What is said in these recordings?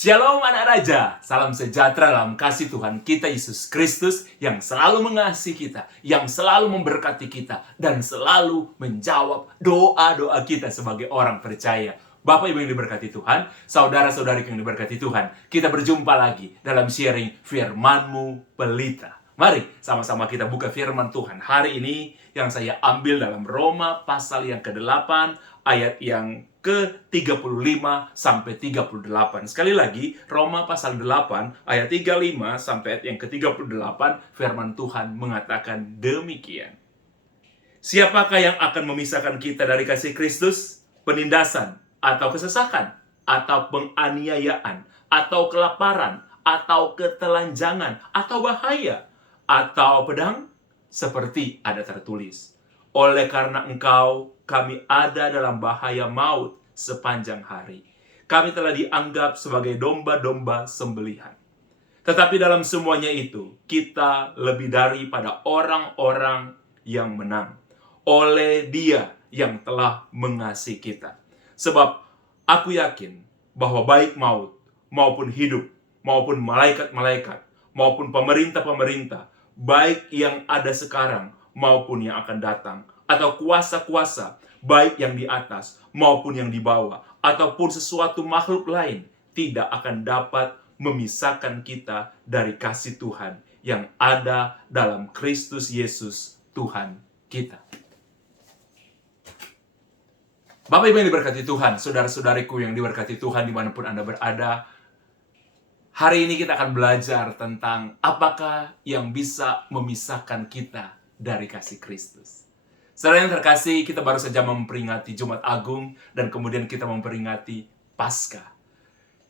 Shalom anak raja, salam sejahtera dalam kasih Tuhan kita Yesus Kristus yang selalu mengasihi kita, yang selalu memberkati kita, dan selalu menjawab doa-doa kita sebagai orang percaya. Bapak Ibu yang diberkati Tuhan, saudara-saudari yang diberkati Tuhan, kita berjumpa lagi dalam sharing Firman-Mu Pelita. Mari sama-sama kita buka firman Tuhan hari ini yang saya ambil dalam Roma pasal yang ke-8 ayat yang ke-35 sampai 38. Sekali lagi, Roma pasal 8 ayat 35 sampai ayat yang ke-38, firman Tuhan mengatakan demikian. Siapakah yang akan memisahkan kita dari kasih Kristus? Penindasan atau kesesakan atau penganiayaan atau kelaparan atau ketelanjangan atau bahaya atau pedang? Seperti ada tertulis, oleh karena engkau kami ada dalam bahaya maut sepanjang hari. Kami telah dianggap sebagai domba-domba sembelihan. Tetapi dalam semuanya itu, kita lebih daripada orang-orang yang menang. Oleh Dia yang telah mengasihi kita. Sebab aku yakin bahwa baik maut, maupun hidup, maupun malaikat-malaikat, maupun pemerintah-pemerintah, baik yang ada sekarang maupun yang akan datang, atau kuasa-kuasa, baik yang di atas maupun yang di bawah, ataupun sesuatu makhluk lain, tidak akan dapat memisahkan kita dari kasih Tuhan yang ada dalam Kristus Yesus Tuhan kita. Bapak Ibu yang diberkati Tuhan, saudara-saudariku yang diberkati Tuhan dimanapun Anda berada, hari ini kita akan belajar tentang apakah yang bisa memisahkan kita dari kasih Kristus. Saudara yang terkasih, kita baru saja memperingati Jumat Agung dan kemudian kita memperingati Paskah.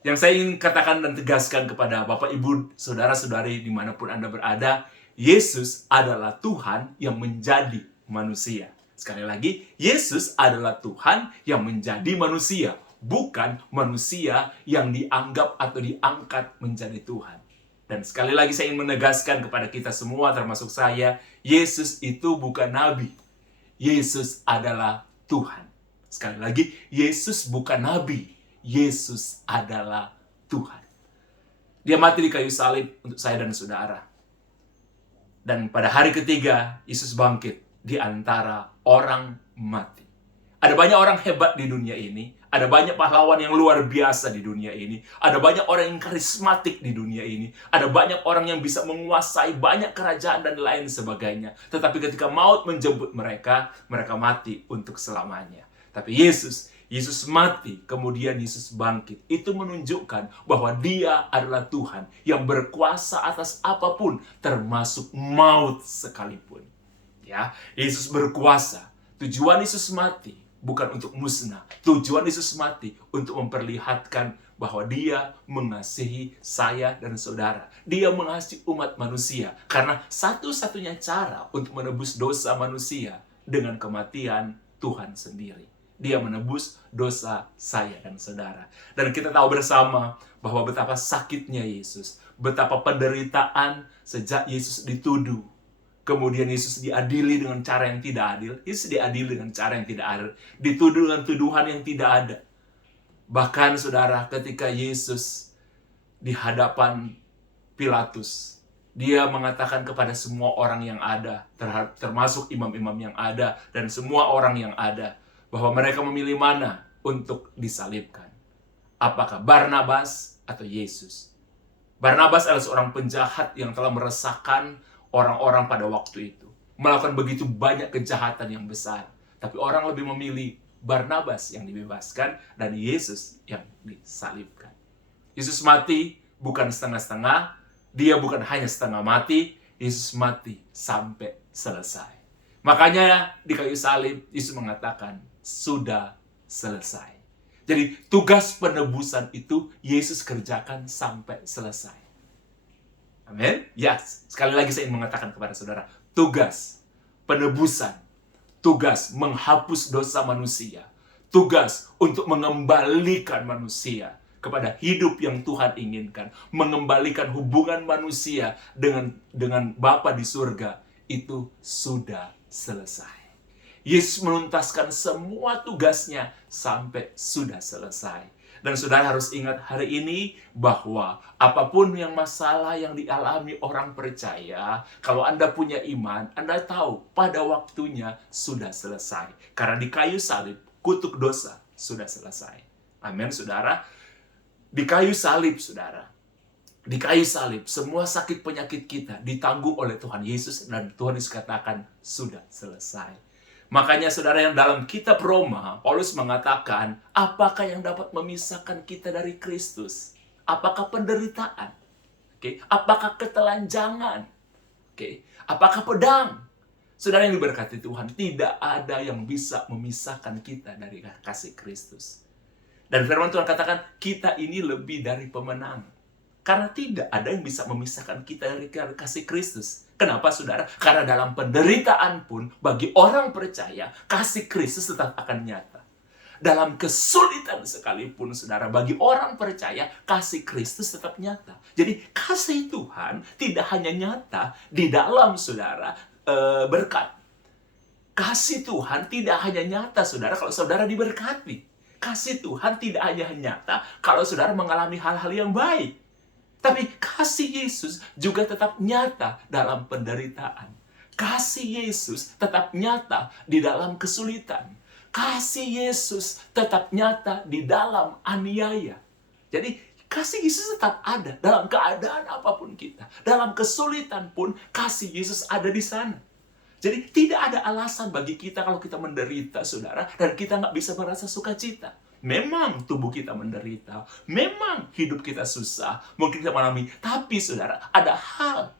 Yang saya ingin katakan dan tegaskan kepada Bapak Ibu, saudara-saudari dimanapun Anda berada, Yesus adalah Tuhan yang menjadi manusia. Sekali lagi, Yesus adalah Tuhan yang menjadi manusia, bukan manusia yang dianggap atau diangkat menjadi Tuhan. Dan sekali lagi saya ingin menegaskan kepada kita semua, termasuk saya, Yesus itu bukan nabi. Yesus adalah Tuhan. Sekali lagi, Yesus bukan nabi. Yesus adalah Tuhan. Dia mati di kayu salib untuk saya dan saudara. Dan pada hari ketiga, Yesus bangkit di antara orang mati. Ada banyak orang hebat di dunia ini. Ada banyak pahlawan yang luar biasa di dunia ini. Ada banyak orang yang karismatik di dunia ini. Ada banyak orang yang bisa menguasai banyak kerajaan dan lain sebagainya. Tetapi ketika maut menjemput mereka, mereka mati untuk selamanya. Tapi Yesus mati, kemudian Yesus bangkit. Itu menunjukkan bahwa Dia adalah Tuhan yang berkuasa atas apapun, termasuk maut sekalipun. Ya, Yesus berkuasa. Tujuan Yesus mati bukan untuk musnah. Tujuan Yesus mati untuk memperlihatkan bahwa Dia mengasihi saya dan saudara. Dia mengasihi umat manusia. Karena satu-satunya cara untuk menebus dosa manusia dengan kematian Tuhan sendiri. Dia menebus dosa saya dan saudara. Dan kita tahu bersama bahwa betapa sakitnya Yesus. Betapa penderitaan sejak Yesus dituduh. Kemudian Yesus diadili dengan cara yang tidak adil. Yesus diadili dengan cara yang tidak adil. Dituduh dengan tuduhan yang tidak ada. Bahkan saudara, ketika Yesus di hadapan Pilatus, Dia mengatakan kepada semua orang yang ada, termasuk imam-imam yang ada, dan semua orang yang ada, bahwa mereka memilih mana untuk disalibkan. Apakah Barnabas atau Yesus? Barnabas adalah seorang penjahat yang telah meresahkan orang-orang pada waktu itu. Melakukan begitu banyak kejahatan yang besar. Tapi orang lebih memilih Barnabas yang dibebaskan dan Yesus yang disalibkan. Yesus mati bukan setengah-setengah. Dia bukan hanya setengah mati. Yesus mati sampai selesai. Makanya di kayu salib Yesus mengatakan, sudah selesai. Jadi tugas penebusan itu Yesus kerjakan sampai selesai. Amin. Yes. Sekali lagi saya ingin mengatakan kepada saudara, tugas penebusan, tugas menghapus dosa manusia, tugas untuk mengembalikan manusia kepada hidup yang Tuhan inginkan, mengembalikan hubungan manusia dengan Bapa di surga, itu sudah selesai. Yesus menuntaskan semua tugasnya sampai sudah selesai. Dan saudara harus ingat hari ini bahwa apapun yang masalah yang dialami orang percaya, kalau Anda punya iman, Anda tahu pada waktunya sudah selesai. Karena di kayu salib, kutuk dosa sudah selesai. Amin, saudara. Di kayu salib, saudara. Di kayu salib, semua sakit penyakit kita ditanggung oleh Tuhan Yesus, dan Tuhan Yesus katakan, sudah selesai. Makanya saudara, yang dalam kitab Roma, Paulus mengatakan, apakah yang dapat memisahkan kita dari Kristus? Apakah penderitaan? Apakah ketelanjangan? Apakah pedang? Saudara yang diberkati Tuhan, tidak ada yang bisa memisahkan kita dari kasih Kristus. Dan firman Tuhan katakan, kita ini lebih dari pemenang. Karena tidak ada yang bisa memisahkan kita dari kasih Kristus. Kenapa, saudara? Karena dalam penderitaan pun, bagi orang percaya, kasih Kristus tetap akan nyata. Dalam kesulitan sekalipun, saudara, bagi orang percaya, kasih Kristus tetap nyata. Jadi, kasih Tuhan tidak hanya nyata di dalam, saudara, berkat. Kasih Tuhan tidak hanya nyata, saudara, kalau saudara diberkati. Kasih Tuhan tidak hanya nyata kalau saudara mengalami hal-hal yang baik. Tapi kasih Yesus juga tetap nyata dalam penderitaan. Kasih Yesus tetap nyata di dalam kesulitan. Kasih Yesus tetap nyata di dalam aniaya. Jadi, kasih Yesus tetap ada dalam keadaan apapun kita. Dalam kesulitan pun, kasih Yesus ada di sana. Jadi, tidak ada alasan bagi kita kalau kita menderita, saudara, dan kita nggak bisa merasa sukacita. Memang tubuh kita menderita, memang hidup kita susah, mungkin kita mengalami. Tapi saudara, ada hal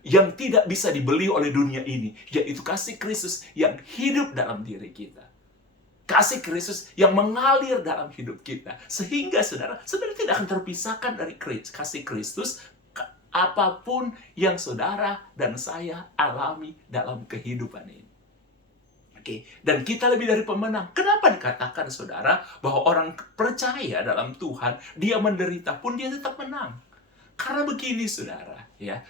yang tidak bisa dibeli oleh dunia ini, yaitu kasih Kristus yang hidup dalam diri kita. Kasih Kristus yang mengalir dalam hidup kita. Sehingga saudara tidak akan terpisahkan dari kasih Kristus, apapun yang saudara dan saya alami dalam kehidupan ini. Dan kita lebih dari pemenang. Kenapa dikatakan, saudara, bahwa orang percaya dalam Tuhan, dia menderita pun dia tetap menang? Karena begini, saudara, ya,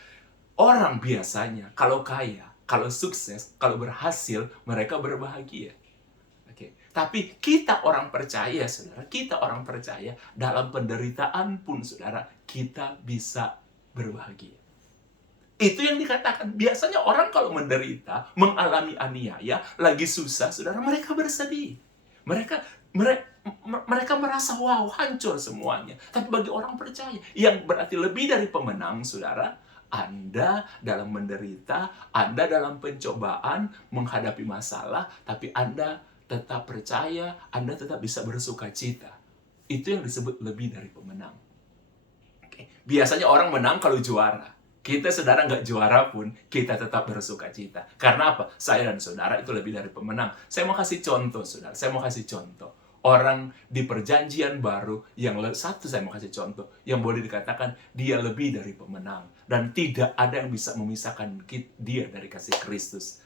orang biasanya kalau kaya, kalau sukses, kalau berhasil, mereka berbahagia. Tapi kita orang percaya, saudara, kita orang percaya dalam penderitaan pun, saudara, kita bisa berbahagia. Itu yang dikatakan. Biasanya orang kalau menderita, mengalami aniaya, lagi susah, saudara, mereka bersedih. Mereka merasa, wow, hancur semuanya. Tapi bagi orang percaya, yang berarti lebih dari pemenang, saudara, Anda dalam menderita, Anda dalam pencobaan, menghadapi masalah, tapi Anda tetap percaya, Anda tetap bisa bersuka cita. Itu yang disebut lebih dari pemenang. Biasanya orang menang kalau juara. Kita, saudara, nggak juara pun, kita tetap bersuka cita. Karena apa? Saya dan saudara itu lebih dari pemenang. Saya mau kasih contoh, saudara. Saya mau kasih contoh. Orang di perjanjian baru, saya mau kasih contoh, yang boleh dikatakan dia lebih dari pemenang. Dan tidak ada yang bisa memisahkan dia dari kasih Kristus.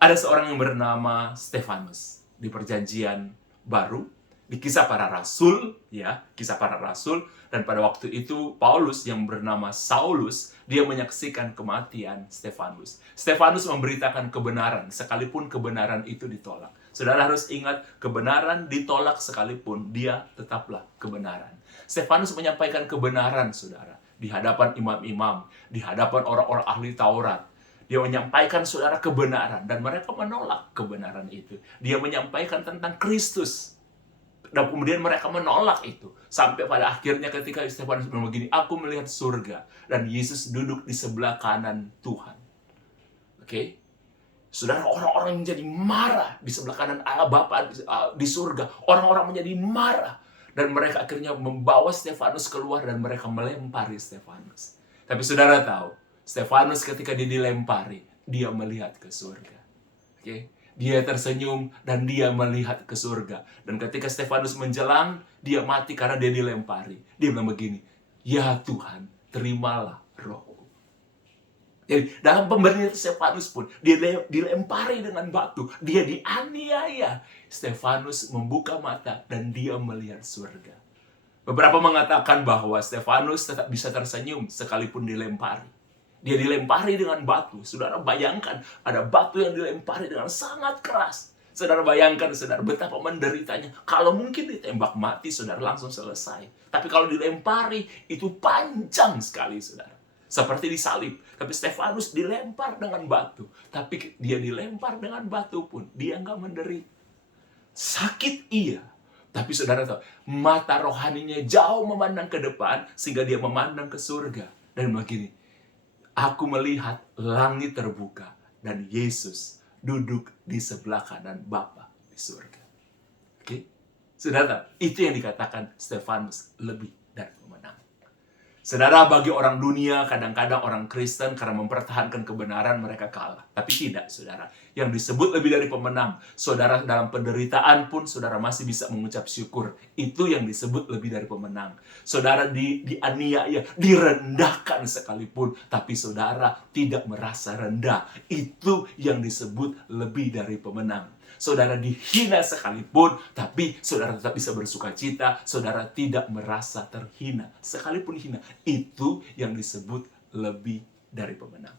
Ada seorang yang bernama Stefanus di perjanjian baru, di Kisah Para Rasul, ya, Kisah Para Rasul. Dan pada waktu itu Paulus yang bernama Saulus, dia menyaksikan kematian Stefanus. Stefanus memberitakan kebenaran, sekalipun kebenaran itu ditolak. Saudara harus ingat, kebenaran ditolak sekalipun, dia tetaplah kebenaran. Stefanus menyampaikan kebenaran, saudara, di hadapan imam-imam, di hadapan orang-orang ahli Taurat. Dia menyampaikan, saudara, kebenaran, dan mereka menolak kebenaran itu. Dia menyampaikan tentang Kristus. Dan kemudian mereka menolak itu. Sampai pada akhirnya ketika Stefanus bilang begini, aku melihat surga dan Yesus duduk di sebelah kanan Tuhan. Saudara, orang-orang menjadi marah di sebelah kanan Allah Bapa di surga. Orang-orang menjadi marah. Dan mereka akhirnya membawa Stefanus keluar dan mereka melempari Stefanus. Tapi saudara tahu, Stefanus ketika dia dilempari, dia melihat ke surga. Dia tersenyum dan dia melihat ke surga. Dan ketika Stefanus menjelang, dia mati karena dia dilempari. Dia bilang begini, ya Tuhan, terimalah rohku. Jadi dalam pemberian Stefanus pun, dia dilempari dengan batu. Dia dianiaya. Stefanus membuka mata dan dia melihat surga. Beberapa mengatakan bahwa Stefanus tetap bisa tersenyum sekalipun dilempari. Dia dilempari dengan batu. Saudara bayangkan, ada batu yang dilempari dengan sangat keras. Saudara bayangkan, saudara, betapa menderitanya. Kalau mungkin ditembak mati, saudara, langsung selesai. Tapi kalau dilempari, itu panjang sekali, saudara. Seperti disalib. Tapi Stefanus dilempar dengan batu. Tapi dia dilempar dengan batu pun, dia nggak menderita. Sakit iya. Tapi saudara tahu, mata rohaninya jauh memandang ke depan, sehingga dia memandang ke surga. Dan begini, aku melihat langit terbuka, dan Yesus duduk di sebelah kanan Bapa di surga. Oke? Saudara, itu yang dikatakan Stefanus lebih dari pemenang. Saudara, bagi orang dunia, kadang-kadang orang Kristen karena mempertahankan kebenaran mereka kalah. Tapi tidak, saudara. Yang disebut lebih dari pemenang. Saudara, dalam penderitaan pun saudara masih bisa mengucap syukur. Itu yang disebut lebih dari pemenang. Saudara dianiaya, direndahkan sekalipun. Tapi saudara tidak merasa rendah. Itu yang disebut lebih dari pemenang. Saudara dihina sekalipun, tapi saudara tetap bisa bersuka cita. Saudara tidak merasa terhina, sekalipun hina. Itu yang disebut lebih dari pemenang.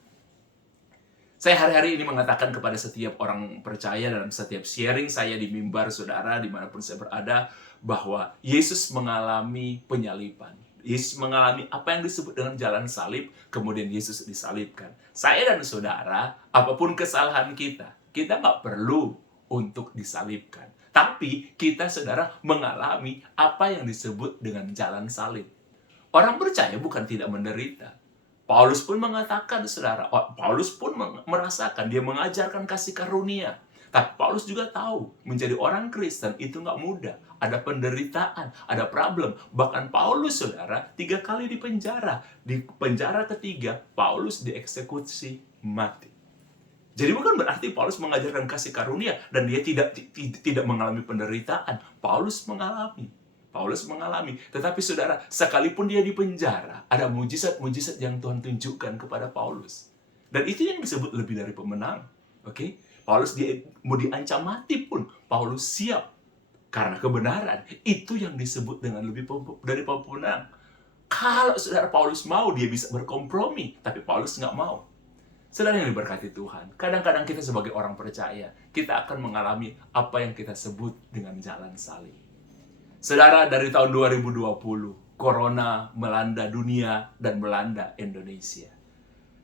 Saya hari-hari ini mengatakan kepada setiap orang percaya dalam setiap sharing saya di mimbar, saudara, dimanapun saya berada, bahwa Yesus mengalami penyaliban. Yesus mengalami apa yang disebut dengan jalan salib, kemudian Yesus disalibkan. Saya dan saudara, apapun kesalahan kita nggak perlu untuk disalibkan. Tapi kita, saudara, mengalami apa yang disebut dengan jalan salib. Orang percaya bukan tidak menderita. Paulus pun mengatakan, saudara, Paulus pun merasakan, dia mengajarkan kasih karunia. Tapi Paulus juga tahu, menjadi orang Kristen itu nggak mudah. Ada penderitaan, ada problem. Bahkan Paulus, saudara, 3 kali dipenjara. Di penjara ketiga, Paulus dieksekusi mati. Jadi bukan berarti Paulus mengajarkan kasih karunia dan dia tidak mengalami penderitaan. Paulus mengalami. Tetapi saudara, sekalipun dia di penjara, ada mujizat-mujizat yang Tuhan tunjukkan kepada Paulus. Dan itu yang disebut lebih dari pemenang. Oke? Paulus mau diancam mati pun, Paulus siap. Karena kebenaran, itu yang disebut dengan lebih dari pemenang. Kalau saudara Paulus mau, dia bisa berkompromi. Tapi Paulus nggak mau. Saudara yang diberkati Tuhan, kadang-kadang kita sebagai orang percaya, kita akan mengalami apa yang kita sebut dengan jalan salib. Saudara, dari tahun 2020, Corona melanda dunia dan melanda Indonesia.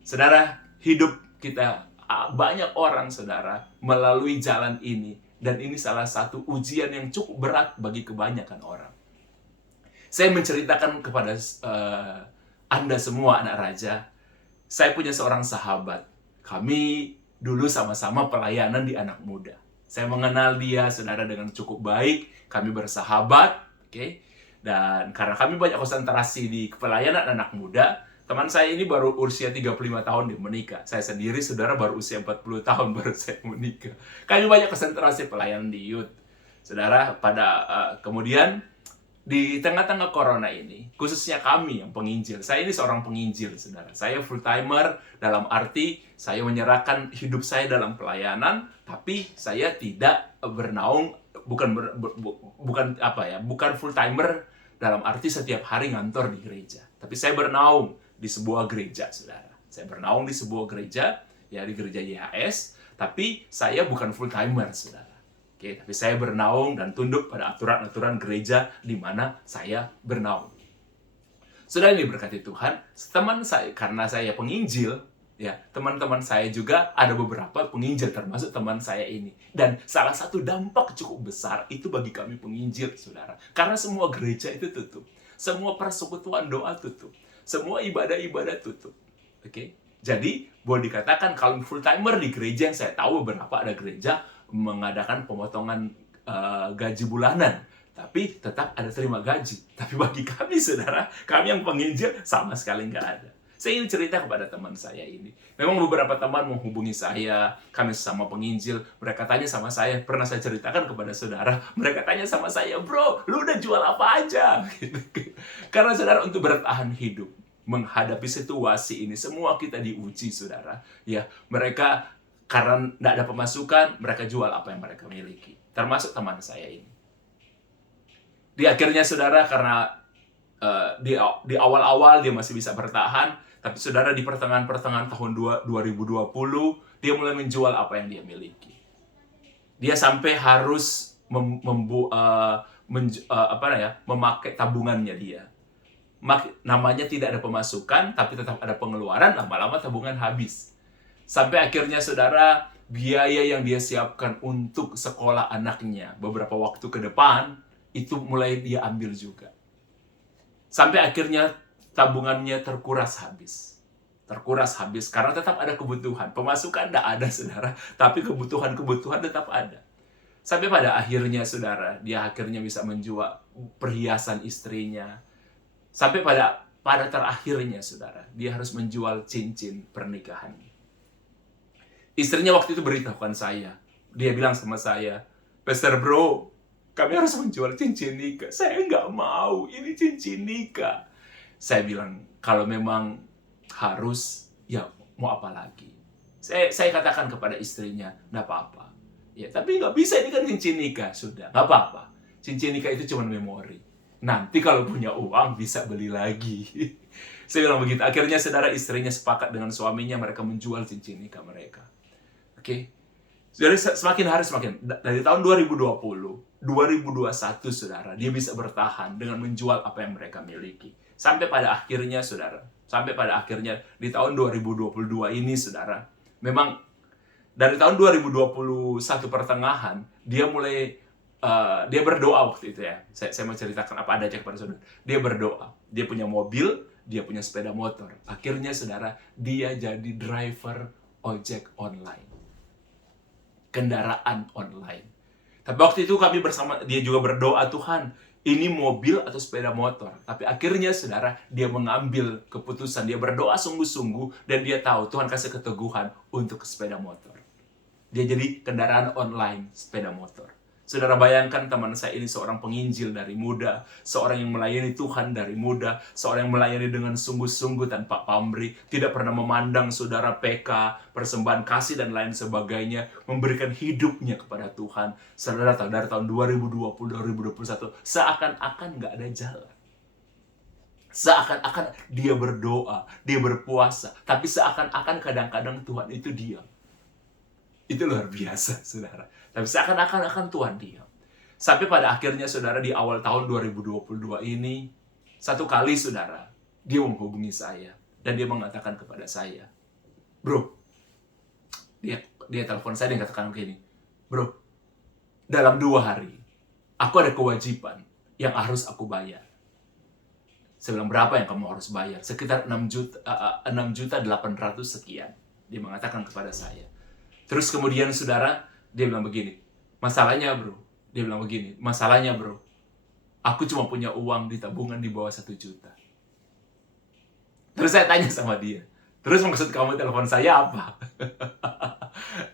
Saudara, hidup kita, banyak orang, saudara, melalui jalan ini. Dan ini salah satu ujian yang cukup berat bagi kebanyakan orang. Saya menceritakan kepada Anda semua, anak raja, saya punya seorang sahabat. Kami dulu sama-sama pelayanan di Anak Muda. Saya mengenal dia, saudara, dengan cukup baik. Kami bersahabat, oke? Dan karena kami banyak konsentrasi di pelayanan Anak Muda, teman saya ini baru usia 35 tahun dia menikah. Saya sendiri, saudara, baru usia 40 tahun baru saya menikah. Kami banyak konsentrasi pelayanan di youth. Saudara, kemudian di tengah-tengah Corona ini, khususnya kami yang penginjil, saya ini seorang penginjil, saudara. Saya full-timer dalam arti saya menyerahkan hidup saya dalam pelayanan, tapi saya tidak bernaung, bukan full-timer dalam arti setiap hari ngantor di gereja. Tapi saya bernaung di sebuah gereja, saudara. Saya bernaung di sebuah gereja, ya di gereja YHS, tapi saya bukan full-timer, saudara. Oke, tapi saya bernaung dan tunduk pada aturan-aturan gereja di mana saya bernaung. Saudara yang diberkati Tuhan, teman saya, karena saya penginjil, ya teman-teman saya juga ada beberapa penginjil, termasuk teman saya ini. Dan salah satu dampak cukup besar itu bagi kami penginjil, saudara. Karena semua gereja itu tutup. Semua persekutuan doa tutup. Semua ibadah-ibadah tutup. Oke? Jadi, boleh dikatakan kalau full-timer di gereja yang saya tahu beberapa ada gereja mengadakan pemotongan gaji bulanan, tapi tetap ada terima gaji. Tapi bagi kami, saudara, kami yang penginjil sama sekali nggak ada. Saya ingin cerita kepada teman saya ini. Memang beberapa teman menghubungi saya, kami sama penginjil, mereka tanya sama saya, pernah saya ceritakan kepada saudara, mereka tanya sama saya, bro, lu udah jual apa aja? Karena saudara, untuk bertahan hidup, menghadapi situasi ini, semua kita diuji, saudara. Ya, mereka karena tidak ada pemasukan, mereka jual apa yang mereka miliki. Termasuk teman saya ini. Di akhirnya, saudara, karena di awal-awal dia masih bisa bertahan, tapi saudara, di pertengahan tahun 2020, dia mulai menjual apa yang dia miliki. Dia sampai harus memakai tabungannya dia. Namanya tidak ada pemasukan, tapi tetap ada pengeluaran, lama-lama tabungan habis. Sampai akhirnya saudara, biaya yang dia siapkan untuk sekolah anaknya beberapa waktu ke depan, itu mulai dia ambil juga. Sampai akhirnya tabungannya terkuras habis. Terkuras habis, karena tetap ada kebutuhan. Pemasukan tidak ada, saudara, tapi kebutuhan-kebutuhan tetap ada. Sampai pada akhirnya, saudara, dia akhirnya bisa menjual perhiasan istrinya. Sampai pada terakhirnya, saudara, dia harus menjual cincin pernikahan. Istrinya waktu itu beritahukan saya. Dia bilang sama saya, "Pastor bro, kami harus menjual cincin nikah." Saya nggak mau, ini cincin nikah. Saya bilang, kalau memang harus, ya mau apa lagi. Saya katakan kepada istrinya, "Nggak apa-apa. Ya, tapi nggak bisa, ini kan cincin nikah." Sudah, nggak apa-apa. Cincin nikah itu cuma memori. Nanti kalau punya uang, bisa beli lagi. Saya bilang begitu. Akhirnya saudara, istrinya sepakat dengan suaminya, mereka menjual cincin nikah mereka. Oke? Jadi semakin hari semakin, dari tahun 2020, 2021, saudara, dia bisa bertahan dengan menjual apa yang mereka miliki. Sampai pada akhirnya, saudara, di tahun 2022 ini, saudara, memang dari tahun 2021 pertengahan, dia mulai, dia berdoa waktu itu ya. Saya mau ceritakan apa adanya kepada saudara. Dia berdoa, dia punya mobil, dia punya sepeda motor. Akhirnya, saudara, dia jadi driver ojek online. Kendaraan online. Tapi waktu itu kami bersama dia juga berdoa, "Tuhan, ini mobil atau sepeda motor?" Tapi akhirnya, saudara, dia mengambil keputusan, dia berdoa sungguh-sungguh, dan dia tahu Tuhan kasih keteguhan untuk sepeda motor. Dia jadi kendaraan online sepeda motor. Saudara, bayangkan teman saya ini seorang penginjil dari muda, seorang yang melayani Tuhan dari muda, seorang yang melayani dengan sungguh-sungguh tanpa pamrih, tidak pernah memandang saudara PK, persembahan kasih dan lain sebagainya, memberikan hidupnya kepada Tuhan. Saudara tahu, dari tahun 2020-2021, seakan-akan nggak ada jalan. Seakan-akan dia berdoa, dia berpuasa, tapi seakan-akan kadang-kadang Tuhan itu diam. Itu luar biasa, saudara. Tapi seakan-akan Tuhan diam. Sampai pada akhirnya, saudara, di awal tahun 2022 ini, satu kali, saudara, dia menghubungi saya. Dan dia mengatakan kepada saya, "Bro," dia telepon saya, dia katakan begini, "Bro, dalam 2 hari, aku ada kewajiban yang harus aku bayar." Saya bilang, "Berapa yang kamu harus bayar?" "Sekitar 6.800.000 sekian." Dia mengatakan kepada saya. Terus kemudian, saudara, dia bilang begini, "Masalahnya bro," dia bilang begini, "Masalahnya bro, aku cuma punya uang di tabungan di bawah 1 juta. Terus saya tanya sama dia, "Terus maksud kamu telepon saya apa?"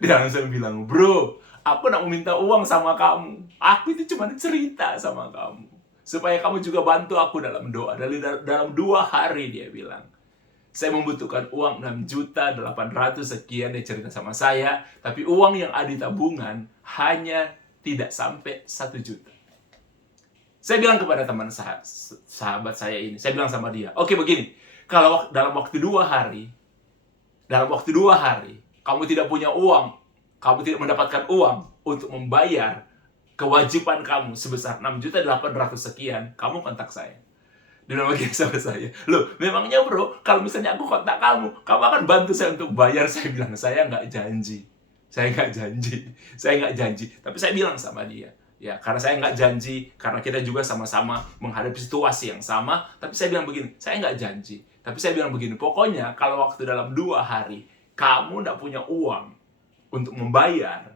Dia langsung bilang, "Bro, aku nak meminta uang sama kamu. Aku itu cuma cerita sama kamu. Supaya kamu juga bantu aku dalam doa." Dalam 2 hari, dia bilang, "Saya membutuhkan uang 6.800.000 sekian," dia cerita sama saya, tapi uang yang ada di tabungan hanya tidak sampai 1 juta. Saya bilang kepada teman sahabat saya ini, saya bilang sama dia, "Oke, begini, kalau dalam waktu 2 hari, kamu tidak punya uang, kamu tidak mendapatkan uang untuk membayar kewajiban kamu sebesar 6.800.000 sekian, kamu kontak saya." Dia bilang begini sama saya, "Loh, memangnya bro, kalau misalnya aku kontak kamu akan bantu saya untuk bayar?" Saya bilang, "Saya nggak janji. Tapi saya bilang sama dia, ya, karena saya nggak janji, karena kita juga sama-sama menghadapi situasi yang sama, tapi saya bilang begini, saya nggak janji. Tapi saya bilang begini, pokoknya kalau waktu dalam 2 hari, kamu nggak punya uang untuk membayar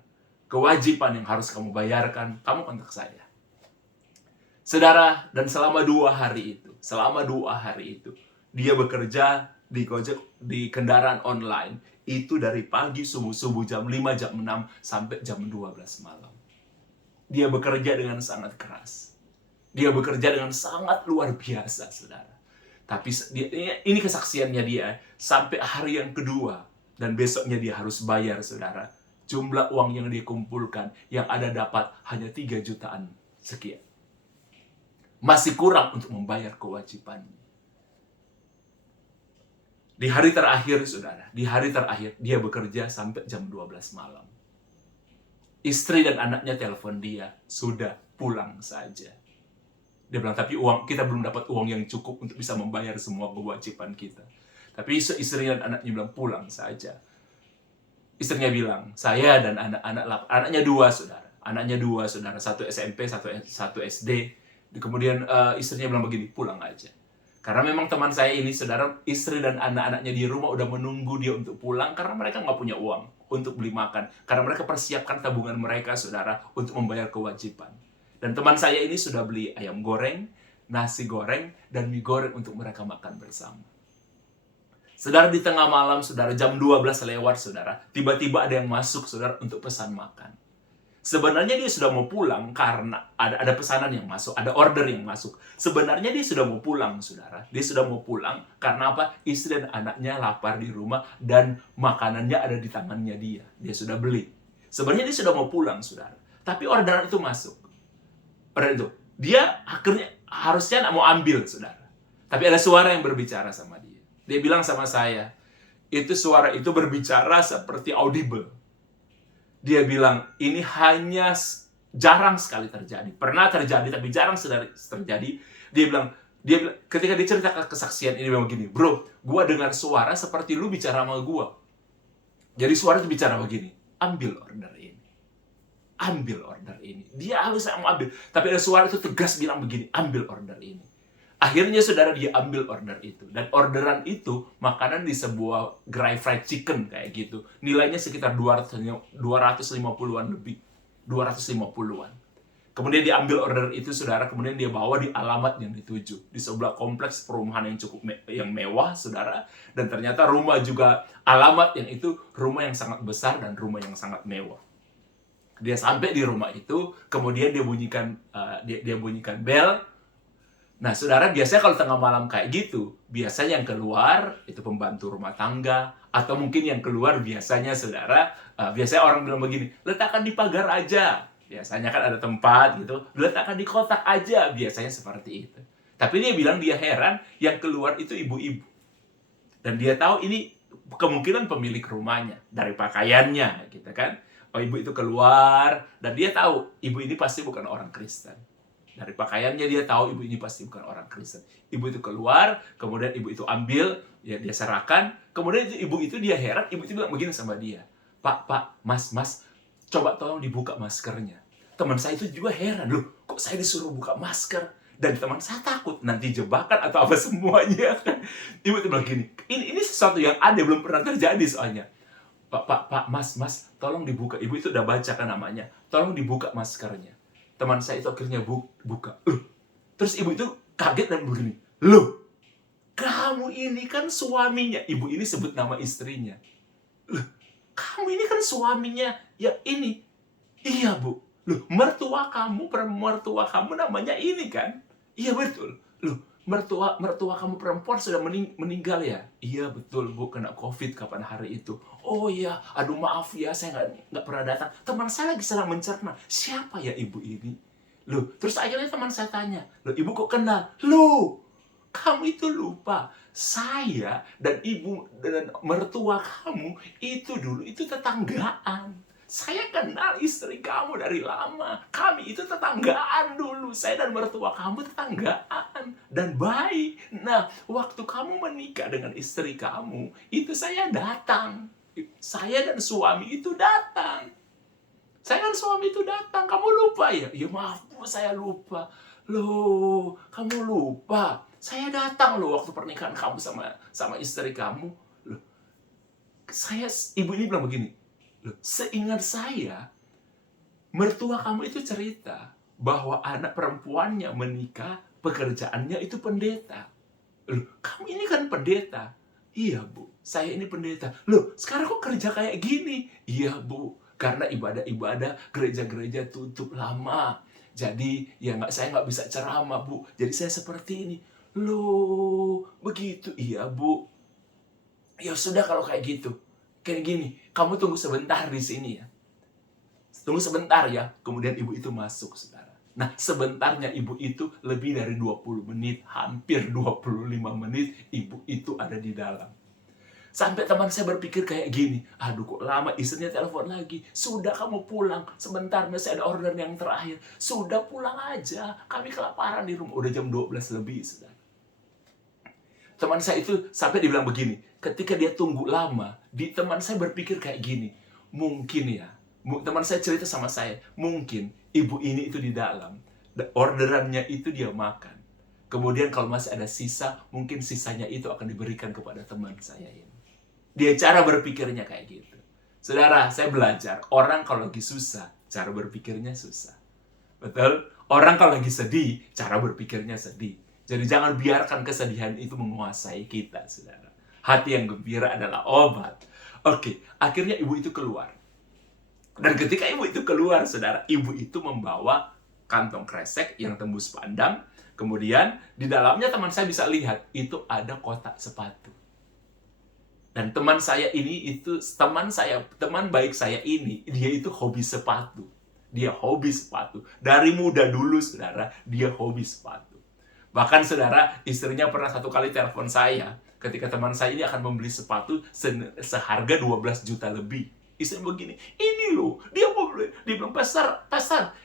kewajiban yang harus kamu bayarkan, kamu kontak saya." Saudara, dan selama 2 hari itu, dia bekerja di Gojek, di kendaraan online, itu dari pagi subuh jam 5, jam 6, sampai jam 12 malam. Dia bekerja dengan sangat keras. Dia bekerja dengan sangat luar biasa, saudara. Tapi ini kesaksiannya dia, sampai hari yang kedua, dan besoknya dia harus bayar, saudara. Jumlah uang yang dia kumpulkan, yang ada dapat hanya 3 jutaan sekian. Masih kurang untuk membayar kewajibannya. Di hari terakhir, saudara, dia bekerja sampai jam 12 malam. Istri dan anaknya telepon dia, sudah pulang saja. Dia bilang, tapi kita belum dapat uang yang cukup untuk bisa membayar semua kewajiban kita. Tapi istri dan anaknya bilang, pulang saja. Istrinya bilang, saya dan anaknya dua, saudara. Anaknya dua, saudara. Satu SMP, satu SD. Kemudian istrinya bilang begini, pulang aja. Karena memang teman saya ini, saudara, istri dan anak-anaknya di rumah udah menunggu dia untuk pulang karena mereka nggak punya uang untuk beli makan. Karena mereka persiapkan tabungan mereka, saudara, untuk membayar kewajiban. Dan teman saya ini sudah beli ayam goreng, nasi goreng, dan mie goreng untuk mereka makan bersama. Saudara, di tengah malam, saudara, jam 12 lewat, saudara, tiba-tiba ada yang masuk, saudara, untuk pesan makan. Sebenarnya dia sudah mau pulang karena ada pesanan yang masuk, ada order yang masuk. Sebenarnya dia sudah mau pulang, saudara. Dia sudah mau pulang karena apa? Istri dan anaknya lapar di rumah dan makanannya ada di tangannya dia. Dia sudah beli. Sebenarnya dia sudah mau pulang, saudara. Tapi orderan itu masuk. Orderan itu. Dia akhirnya harusnya mau ambil, saudara. Tapi ada suara yang berbicara sama dia. Dia bilang sama saya, itu suara itu berbicara seperti audible. Dia bilang, ini hanya jarang sekali terjadi. Pernah terjadi, tapi jarang terjadi. Dia bilang, ketika dia cerita kesaksian ini memang gini, bro, gua dengar suara seperti lu bicara sama gua. Jadi suara itu bicara begini, ambil order ini. Ambil order ini. Dia harus mau ambil. Tapi ada suara itu tegas bilang begini, ambil order ini. Akhirnya saudara dia ambil order itu. Dan orderan itu makanan di sebuah gerai fried chicken kayak gitu. Nilainya sekitar 250-an lebih. 250-an. Kemudian dia ambil order itu saudara. Kemudian dia bawa di alamat yang dituju. Di sebelah kompleks perumahan yang cukup yang mewah saudara. Dan ternyata rumah juga alamat yang itu rumah yang sangat besar dan rumah yang sangat mewah. Dia sampai di rumah itu. Kemudian dia bunyikan bel. Nah, saudara, biasanya kalau tengah malam kayak gitu, biasanya yang keluar itu pembantu rumah tangga, atau mungkin yang keluar biasanya, saudara, biasanya orang bilang begini, letakkan di pagar aja. Biasanya kan ada tempat gitu, letakkan di kotak aja. Biasanya seperti itu. Tapi dia bilang dia heran, yang keluar itu ibu-ibu. Dan dia tahu ini kemungkinan pemilik rumahnya, dari pakaiannya, gitu kan. Oh, ibu itu keluar, dan dia tahu ibu ini pasti bukan orang Kristen. Dari pakaiannya dia tahu ibu ini pasti bukan orang Kristen. Ibu itu keluar, kemudian ibu itu ambil, ya dia serahkan. Kemudian ibu itu dia heran, ibu itu bilang begini sama dia, Pak, Mas, coba tolong dibuka maskernya. Teman saya itu juga heran, loh, kok saya disuruh buka masker? Dan teman saya takut nanti jebakan atau apa semuanya. Ibu itu bilang gini, ini sesuatu yang ada, belum pernah terjadi soalnya. Pak, Mas, tolong dibuka. Ibu itu udah baca kan namanya. Tolong dibuka maskernya. Teman saya itu akhirnya buka. Terus ibu itu kaget dan begini. Loh, kamu ini kan suaminya. Ibu ini sebut nama istrinya. Loh, kamu ini kan suaminya. Ya ini. Iya, Bu. Loh, mertua kamu namanya ini kan? Iya, betul. Loh, mertua kamu perempuan sudah meninggal ya? Iya, betul, Bu. Kena COVID kapan hari itu. Oh iya, aduh maaf ya, saya nggak pernah datang. Teman saya lagi sedang mencerna. Siapa ya ibu ini? Loh, terus akhirnya teman saya tanya, loh ibu kok kenal? Loh, kamu itu lupa. Saya dan ibu dan mertua kamu itu dulu itu tetanggaan. Saya kenal istri kamu dari lama. Kami itu tetanggaan dulu. Saya dan mertua kamu tetanggaan. Dan baik. Nah, waktu kamu menikah dengan istri kamu, itu saya datang. Saya dan suami itu datang. Saya dan suami itu datang. Kamu lupa ya? Ya maaf, Bu, saya lupa. Loh, kamu lupa? Saya datang loh waktu pernikahan kamu sama istri kamu. Loh, ibu ini bilang begini. Loh, seingat saya, mertua kamu itu cerita bahwa anak perempuannya menikah, pekerjaannya itu pendeta. Loh, kamu ini kan pendeta. Iya, Bu, saya ini pendeta. Loh, sekarang kok kerja kayak gini? Iya, Bu, karena ibadah gereja-gereja tutup lama. Jadi, ya saya nggak bisa ceramah, Bu. Jadi saya seperti ini. Loh, begitu? Iya, Bu. Ya sudah kalau kayak gitu. Kayak gini, kamu tunggu sebentar di sini ya. Tunggu sebentar ya. Kemudian ibu itu masuk, saudara. Nah, sebentarnya ibu itu lebih dari 20 menit, hampir 25 menit, ibu itu ada di dalam. Sampai teman saya berpikir kayak gini, aduh kok lama istrinya telepon lagi. Sudah kamu pulang, sebentar masih ada order yang terakhir. Sudah pulang aja, kami kelaparan di rumah. Udah jam 12 lebih, saudara. Teman saya itu sampai dibilang begini, ketika dia tunggu lama, teman saya berpikir kayak gini, mungkin ya, teman saya cerita sama saya, mungkin ibu ini itu di dalam, orderannya itu dia makan. Kemudian kalau masih ada sisa, mungkin sisanya itu akan diberikan kepada teman saya ini. Dia cara berpikirnya kayak gitu. Saudara, saya belajar, orang kalau lagi susah, cara berpikirnya susah. Betul? Orang kalau lagi sedih, cara berpikirnya sedih. Jadi jangan biarkan kesedihan itu menguasai kita, saudara. Hati yang gembira adalah obat. Oke, akhirnya ibu itu keluar. Dan ketika ibu itu keluar, saudara, ibu itu membawa kantong kresek yang tembus pandang. Kemudian di dalamnya teman saya bisa lihat, itu ada kotak sepatu. Dan teman saya ini teman baik saya ini, dia itu hobi sepatu. Dia hobi sepatu. Dari muda dulu, saudara, dia hobi sepatu. Bahkan, saudara, istrinya pernah satu kali telepon saya ketika teman saya ini akan membeli sepatu seharga 12 juta lebih. Istrinya begini, ini loh, dia mau beli, dia bilang, pasar,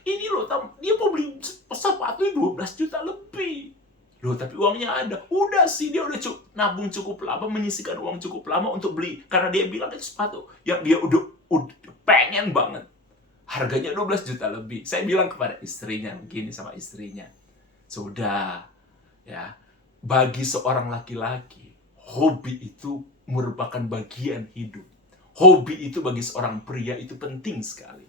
ini loh, dia mau beli sepatu 12 juta lebih. Loh, tapi uangnya ada. Udah sih, dia udah nabung cukup lama, menyisihkan uang cukup lama untuk beli. Karena dia bilang itu sepatu yang dia udah pengen banget. Harganya 12 juta lebih. Saya bilang kepada istrinya, begini sama istrinya. Sudah, ya, bagi seorang laki-laki, hobi itu merupakan bagian hidup. Hobi itu bagi seorang pria itu penting sekali.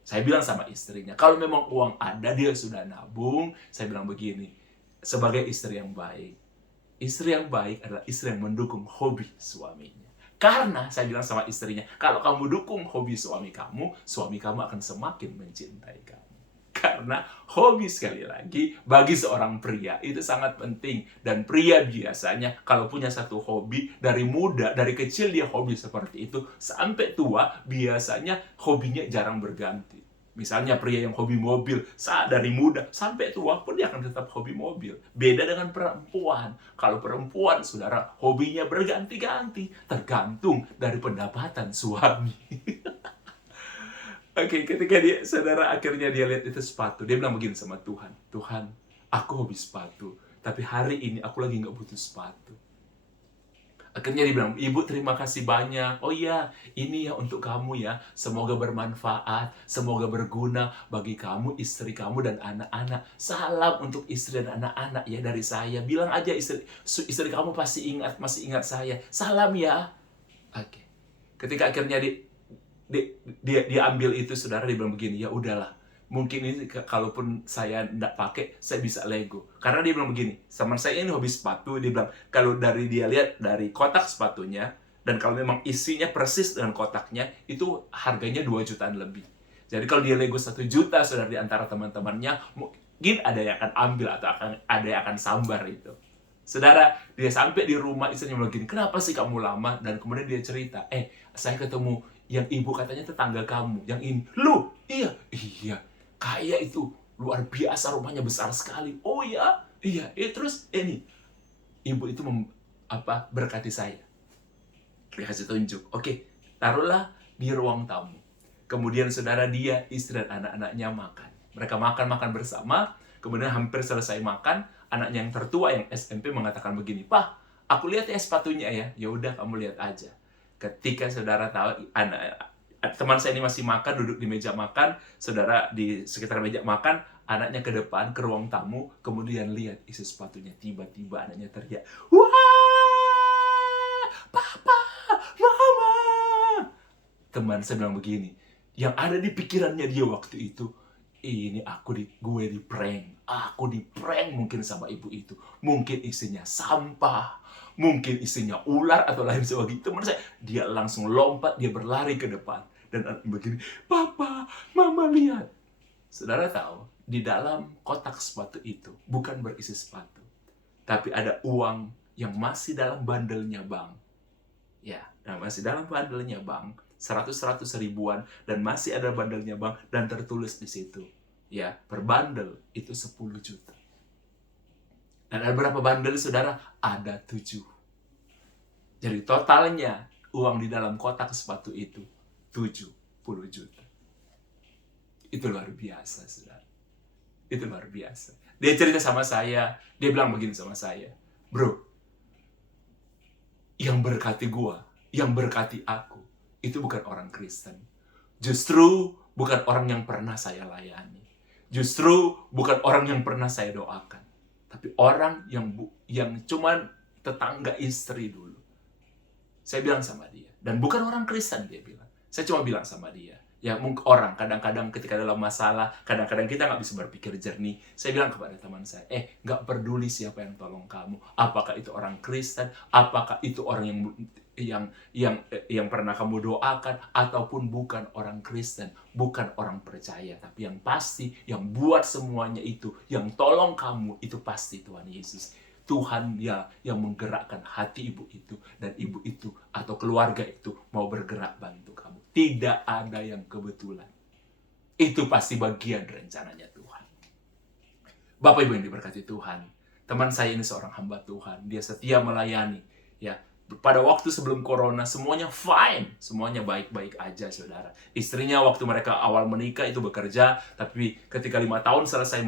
Saya bilang sama istrinya, kalau memang uang ada, dia sudah nabung. Saya bilang begini, sebagai istri yang baik adalah istri yang mendukung hobi suaminya. Karena saya bilang sama istrinya, kalau kamu dukung hobi suami kamu akan semakin mencintai kamu. Karena hobi, sekali lagi, bagi seorang pria itu sangat penting. Dan pria biasanya kalau punya satu hobi, dari muda, dari kecil dia hobi seperti itu, sampai tua biasanya hobinya jarang berganti. Misalnya pria yang hobi mobil, dari muda sampai tua pun dia akan tetap hobi mobil. Beda dengan perempuan. Kalau perempuan, saudara, hobinya berganti-ganti, tergantung dari pendapatan suami. Oke, ketika saudara akhirnya dia lihat itu sepatu, dia bilang begini sama Tuhan, Tuhan, aku hobi sepatu, tapi hari ini aku lagi nggak butuh sepatu. Akhirnya dia bilang, Ibu terima kasih banyak. Oh iya, ini ya untuk kamu ya. Semoga bermanfaat, semoga berguna bagi kamu, istri kamu, dan anak-anak. Salam untuk istri dan anak-anak ya dari saya. Bilang aja istri kamu pasti masih ingat saya. Salam ya. Oke. Ketika akhirnya dia ambil itu, saudara, dia bilang begini, ya udahlah. Mungkin ini kalaupun saya tidak pakai, saya bisa Lego. Karena dia bilang begini, sama saya ini hobi sepatu, dia bilang, kalau dia lihat dari kotak sepatunya, dan kalau memang isinya persis dengan kotaknya, itu harganya 2 jutaan lebih. Jadi kalau dia Lego 1 juta, saudara, di antara teman-temannya, mungkin ada yang akan ambil, atau ada yang akan sambar itu. Saudara, dia sampai di rumah, istrinya bilang gini, kenapa sih kamu lama? Dan kemudian dia cerita, saya ketemu yang ibu katanya tetangga kamu, yang ini. Loh, iya, kaya itu, luar biasa, rumahnya besar sekali. Oh ya, iya, terus ini, ibu itu berkati saya. Dia kasih tunjuk, oke, taruhlah di ruang tamu. Kemudian saudara, dia, istri dan anak-anaknya makan. Mereka makan bersama, kemudian hampir selesai makan, anaknya yang tertua, yang SMP, mengatakan begini, Pak, aku lihat ya sepatunya ya. Ya udah, kamu lihat aja. Ketika saudara tahu, teman saya ini masih makan, duduk di meja makan, saudara di sekitar meja makan, anaknya ke depan, ke ruang tamu, kemudian lihat isi sepatunya. Tiba-tiba anaknya teriak, wah, Papa, Mama. Teman saya bilang begini, yang ada di pikirannya dia waktu itu, ini gue di prank. Aku di prank mungkin sama ibu itu. Mungkin isinya sampah, mungkin isinya ular atau lain sebagainya. Teman saya, dia langsung lompat, dia berlari ke depan. Dan begini, Papa, Mama lihat. Saudara tahu, di dalam kotak sepatu itu bukan berisi sepatu, tapi ada uang yang masih dalam bandelnya Bang. Ya, dan masih dalam bandelnya Bang. 100 ribuan, dan masih ada bandelnya Bang, dan tertulis di situ. Ya, per bandel itu 10 juta. Dan ada berapa bandel, saudara? Ada 7. Jadi totalnya uang di dalam kotak sepatu itu 70 juta. Itu luar biasa, saudara. Itu luar biasa. Dia cerita sama saya, dia bilang begini sama saya, bro, yang berkati gua, yang berkati aku, itu bukan orang Kristen. Justru bukan orang yang pernah saya layani. Justru bukan orang yang pernah saya doakan. Tapi orang yang cuman tetangga istri dulu. Saya bilang sama dia. Dan bukan orang Kristen, dia bilang. Saya cuma bilang sama dia. Ya mungkin orang kadang-kadang ketika dalam masalah, kadang-kadang kita nggak bisa berpikir jernih. Saya bilang kepada teman saya, nggak peduli siapa yang tolong kamu. Apakah itu orang Kristen, apakah itu orang yang pernah kamu doakan, ataupun bukan orang Kristen, bukan orang percaya. Tapi yang pasti, yang buat semuanya itu, yang tolong kamu, itu pasti Tuhan Yesus. Tuhan ya yang menggerakkan hati ibu itu, dan ibu itu atau keluarga itu mau bergerak bantu kamu. Tidak ada yang kebetulan. Itu pasti bagian rencananya Tuhan. Bapak Ibu yang diberkati Tuhan, teman saya ini seorang hamba Tuhan. Dia setia melayani. Ya, pada waktu sebelum corona semuanya fine, semuanya baik-baik aja, saudara. Istrinya waktu mereka awal menikah itu bekerja, tapi ketika 5 tahun selesai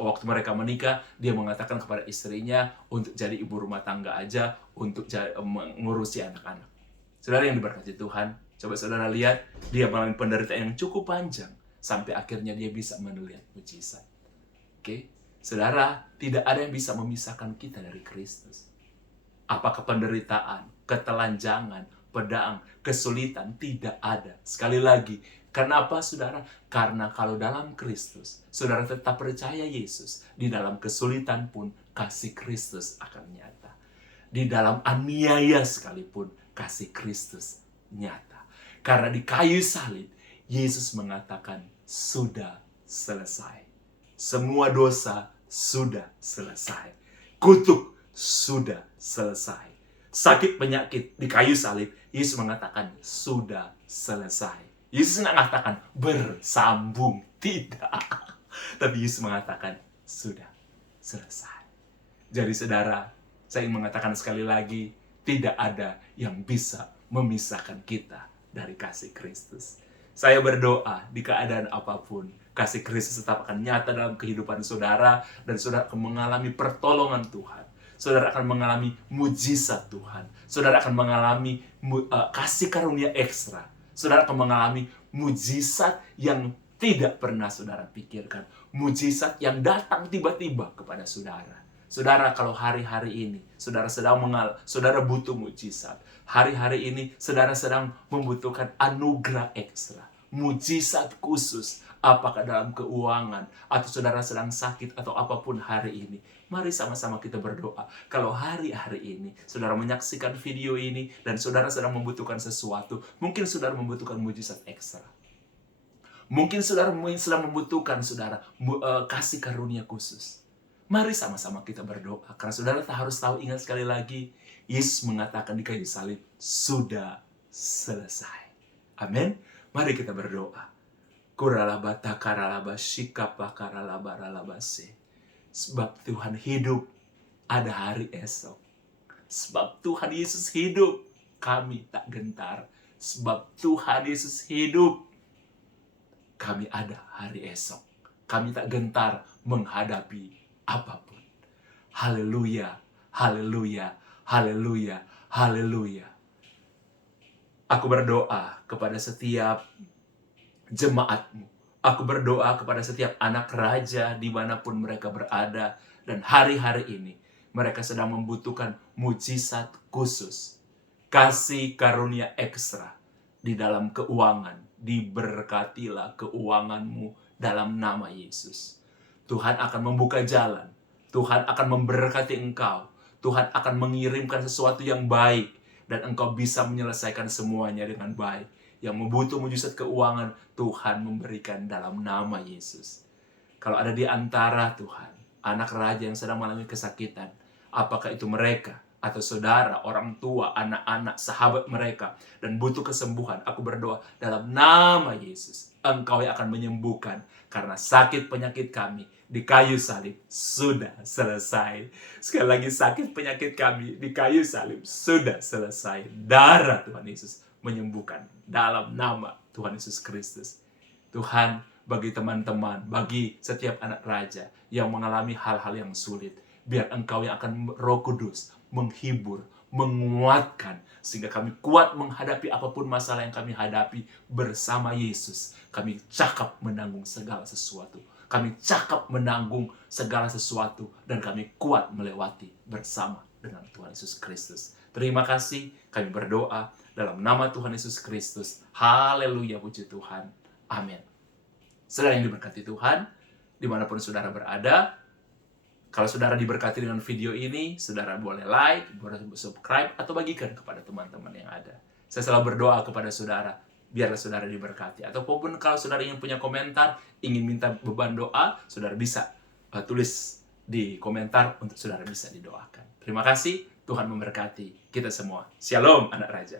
waktu mereka menikah, dia mengatakan kepada istrinya untuk jadi ibu rumah tangga aja, untuk mengurusi anak-anak. Saudara yang diberkati Tuhan, coba saudara lihat, dia mengalami penderitaan yang cukup panjang sampai akhirnya dia bisa melihat mujizat. Oke, saudara, tidak ada yang bisa memisahkan kita dari Kristus. Apakah penderitaan, ketelanjangan, pedang, kesulitan, tidak ada. Sekali lagi, kenapa saudara? Karena kalau dalam Kristus, saudara tetap percaya Yesus, di dalam kesulitan pun kasih Kristus akan nyata. Di dalam aniaya sekalipun, kasih Kristus nyata. Karena di kayu salib, Yesus mengatakan, sudah selesai. Semua dosa sudah selesai. Kutuk sudah selesai. Sakit penyakit di kayu salib, Yesus mengatakan sudah selesai. Yesus tidak mengatakan bersambung, tidak. Tapi Yesus mengatakan sudah selesai. Jadi saudara, saya ingin mengatakan sekali lagi, tidak ada yang bisa memisahkan kita dari kasih Kristus. Saya berdoa di keadaan apapun, kasih Kristus tetap akan nyata dalam kehidupan saudara, dan saudara akan mengalami pertolongan Tuhan. Saudara akan mengalami mujizat Tuhan. Saudara akan mengalami kasih karunia ekstra. Saudara akan mengalami mujizat yang tidak pernah saudara pikirkan. Mujizat yang datang tiba-tiba kepada saudara. Saudara, kalau hari-hari ini saudara butuh mujizat. Hari-hari ini saudara sedang membutuhkan anugerah ekstra, mujizat khusus, apakah dalam keuangan, atau saudara sedang sakit, atau apapun hari ini. Mari sama-sama kita berdoa. Kalau hari-hari ini saudara menyaksikan video ini dan saudara sedang membutuhkan sesuatu, mungkin saudara membutuhkan mujizat ekstra. Mungkin saudara sedang membutuhkan kasih karunia khusus. Mari sama-sama kita berdoa. Karena saudara harus tahu, ingat sekali lagi, Yesus mengatakan di kayu salib, sudah selesai. Amin. Mari kita berdoa. Kuralabata karalaba shikapa karalabaralabase. Sebab Tuhan hidup, ada hari esok. Sebab Tuhan Yesus hidup, kami tak gentar. Sebab Tuhan Yesus hidup, kami ada hari esok. Kami tak gentar menghadapi apapun. Haleluya, haleluya, haleluya, haleluya. Aku berdoa kepada setiap jemaatmu. Aku berdoa kepada setiap anak raja dimanapun mereka berada. Dan hari-hari ini mereka sedang membutuhkan mujizat khusus. Kasih karunia ekstra di dalam keuangan. Diberkatilah keuanganmu dalam nama Yesus. Tuhan akan membuka jalan. Tuhan akan memberkati engkau. Tuhan akan mengirimkan sesuatu yang baik. Dan engkau bisa menyelesaikan semuanya dengan baik. Yang membutuh mujizat keuangan, Tuhan memberikan dalam nama Yesus. Kalau ada di antara Tuhan, anak raja yang sedang mengalami kesakitan, apakah itu mereka, atau saudara, orang tua, anak-anak, sahabat mereka, dan butuh kesembuhan, aku berdoa dalam nama Yesus. Engkau yang akan menyembuhkan, karena sakit penyakit kami di kayu salib sudah selesai. Sekali lagi, sakit penyakit kami di kayu salib sudah selesai. Darah Tuhan Yesus menyembuhkan dalam nama Tuhan Yesus Kristus. Tuhan, bagi teman-teman, bagi setiap anak raja yang mengalami hal-hal yang sulit, biar Engkau yang akan Roh Kudus menghibur, menguatkan, sehingga kami kuat menghadapi apapun masalah yang kami hadapi bersama Yesus. Kami cakap menanggung segala sesuatu. Kami cakap menanggung segala sesuatu, dan kami kuat melewati bersama dengan Tuhan Yesus Kristus. Terima kasih, kami berdoa dalam nama Tuhan Yesus Kristus. Haleluya, puji Tuhan. Amin. Saudara yang diberkati Tuhan, dimanapun saudara berada, kalau saudara diberkati dengan video ini, saudara boleh like, boleh subscribe, atau bagikan kepada teman-teman yang ada. Saya selalu berdoa kepada saudara, biarlah saudara diberkati. Ataupun kalau saudara ingin punya komentar, ingin minta beban doa, saudara bisa tulis di komentar untuk saudara bisa didoakan. Terima kasih, Tuhan memberkati kita semua. Shalom, anak raja.